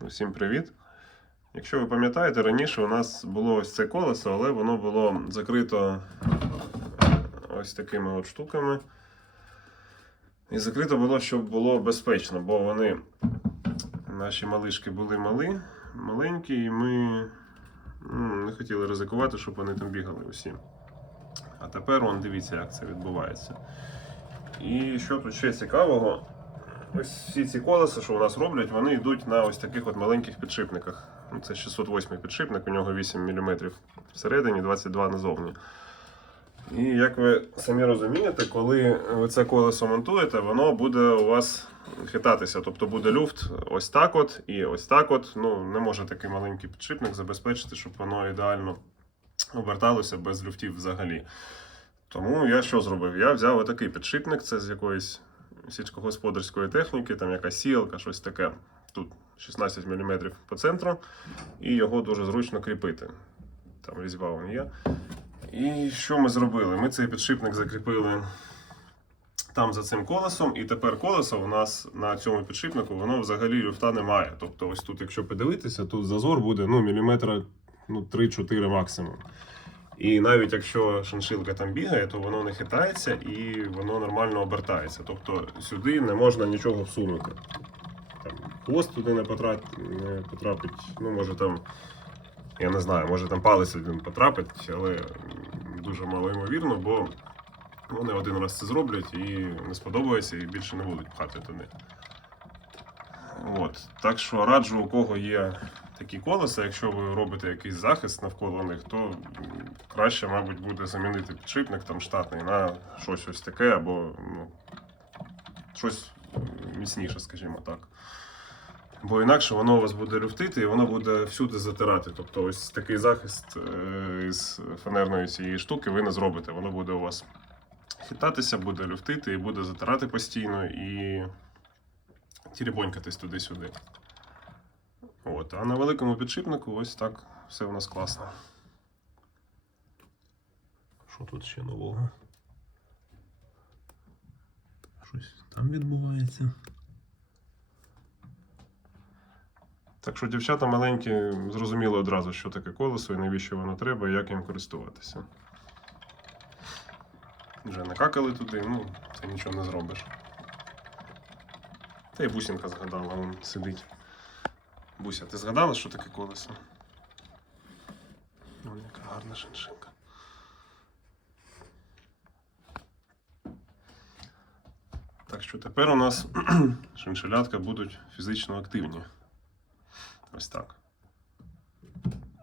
Усім привіт! Якщо ви пам'ятаєте, раніше у нас було ось це колесо, але воно було закрито ось такими от штуками. І закрито було, щоб було безпечно, бо вони, наші малишки були малі, маленькі, і ми ну, не хотіли ризикувати, щоб вони там бігали усі. А тепер вон, дивіться, як це відбувається. І що тут ще цікавого, ось всі ці колеса, що у нас роблять, вони йдуть на ось таких от маленьких підшипниках. Ну, Це 608 підшипник, у нього 8 мм всередині, 22 назовні. І як ви самі розумієте, коли ви це колесо монтуєте, воно буде у вас хитатися. Тобто буде люфт ось так от і ось так от. Ну, не може такий маленький підшипник забезпечити, щоб воно ідеально оберталося без люфтів взагалі. Тому я що зробив? Я взяв отакий підшипник, це з якоїсь сільськогосподарської техніки, там якась сіялка, щось таке. Тут 16 мм по центру, і його дуже зручно кріпити. Там різьба вон є. І що ми зробили? Ми цей підшипник закріпили там за цим колесом, і тепер колесо у нас на цьому підшипнику воно взагалі люфта немає. Тобто, ось тут, якщо подивитися, тут зазор буде ну, міліметра ну, 3-4 максимум. І навіть якщо шиншилка там бігає, то воно не хитається і воно нормально обертається. Тобто сюди не можна нічого всунути. Там, хвост туди не, потрап... не потрапить. Ну, може там, я не знаю, може там палець один потрапить, але дуже мало ймовірно, бо вони один раз це зроблять і не сподобається, і більше не будуть пхати туди. От. Так що раджу, у кого є такі колеса, якщо ви робите якийсь захист навколо них, то краще, мабуть, буде замінити підшипник там штатний на щось ось таке, або ну, щось міцніше, скажімо так. Бо інакше воно у вас буде люфтити і воно буде всюди затирати. Тобто ось такий захист е, із фанерної цієї штуки ви не зробите. Воно буде у вас хитатися, буде люфтити і буде затирати постійно і тірібонькатись туди-сюди. От. А на великому підшипнику ось так все у нас класно. Що тут ще нового? Щось там відбувається. Так що дівчата маленькі зрозуміли одразу, що таке колесо і навіщо воно треба, і як їм користуватися. Вже накакали туди, ну, це нічого не зробиш. Та й бусінка згадала, вон сидить. Буся, ти згадала, що таке колесо? О, яка гарна шиншинка. Так що тепер у нас шиншилятка будуть фізично активні. Ось так.